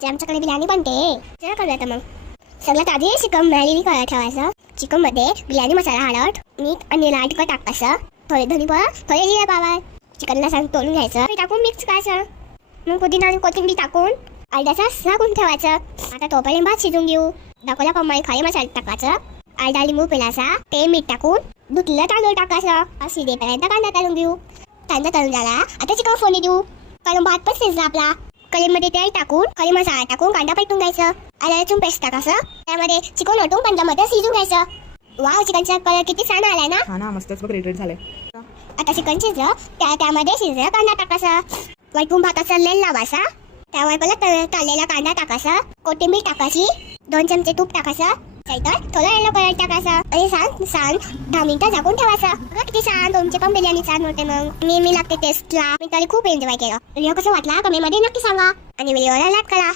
आज आमच्याकडे बिर्याणी बनते. चला करूया आता मग. सगळ्यात आधी चिकन मॅरिनेट करायला ठेवायचं. चिकन मध्ये बिर्याणी मसाला, हळद, मीठ आणि लाल तिखट टाकायचं. थोडे धने पावडर, थोडे जिरे पावडर. चिकनला सांग तोडून घ्यायचं. ते टाकून मिक्स करायचं. मग पुदिना आणि कोथिंबीर टाकून अर्धा तास झाकून ठेवायचं. आता तोपर्यंत भात शिजून घेऊ. दाखवल्याप्रमाणे खडे मसाला टाकायचं. अर्धा लिंबू पिळायचा. ते मीठ टाकून धुतलेलं तांदूळ टाकायचं. शिजेपर्यंत कांदा तळून घेऊ. कांदा तळून झाला आता चिकन फोडणी देऊ. कारण भात पण शिजला आपला. कढईमध्ये तेल टाकून खडे मसाला टाकून कांदा परतून घ्यायचं. आलं लसूण पेस्ट टाकायचं. त्यामध्ये चिकन ओतून पंजामध्ये शिजून घ्यायचं. वाव, चिकनचा कलर किती छान आलाय ना. हा ना, मस्तच बघ, रेड झालंय. आता चिकन शिजलं त्यामध्ये शिजलेला कांदा टाकायचा. वरतून भाताचा लेल लावायचा. त्यावर परत तळलेला कांदा टाकायचा. कोथिंबीर टाकायची. 2 चमचे तूप टाकायचं. त्यानंतर थोडं येलो कलर टाकायचा. आणि सांग 10 मिनिटं झाकून ठेवायचं. बघा किती छान तुमची पण बिर्याणी छान होते. मग मी लागते टेस्टला. मी तरी खूप एन्जॉय केलं. व्हिडिओ कसं वाटला कमेंटमध्ये नक्की सांगा. आणि व्हिडिओला लाईक करा.